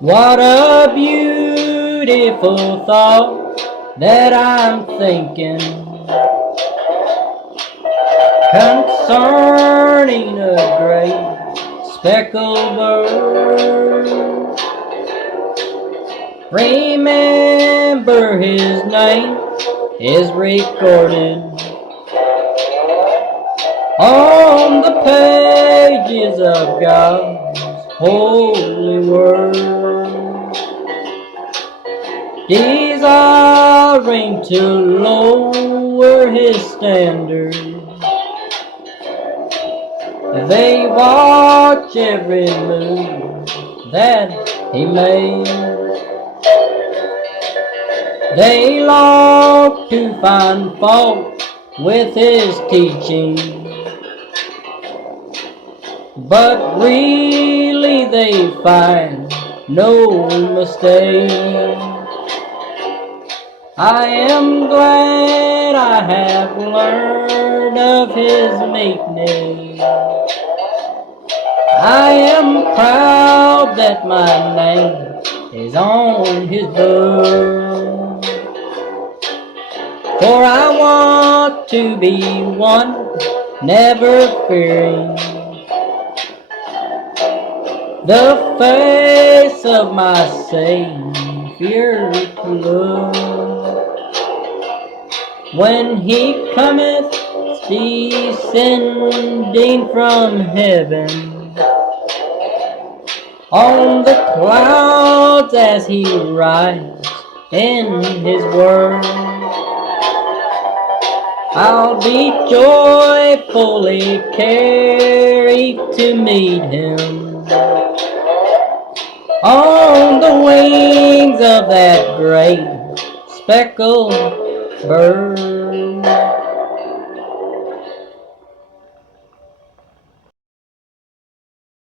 What a beautiful thought that I'm thinking concerning a great speckled bird. Remember his name is recorded on the pages of God's holy word, desiring to lower his standard. They watch every move that he made. They long to find fault with his teaching, but really they find no mistake. I am glad I have learned of his meekness. I am proud that my name is on his book, for I want to be one, never fearing the face of my Savior to look. When he cometh descending from heaven on the clouds as he rides in his word, I'll be joyfully carried to meet him on the wings of that great speckled bird.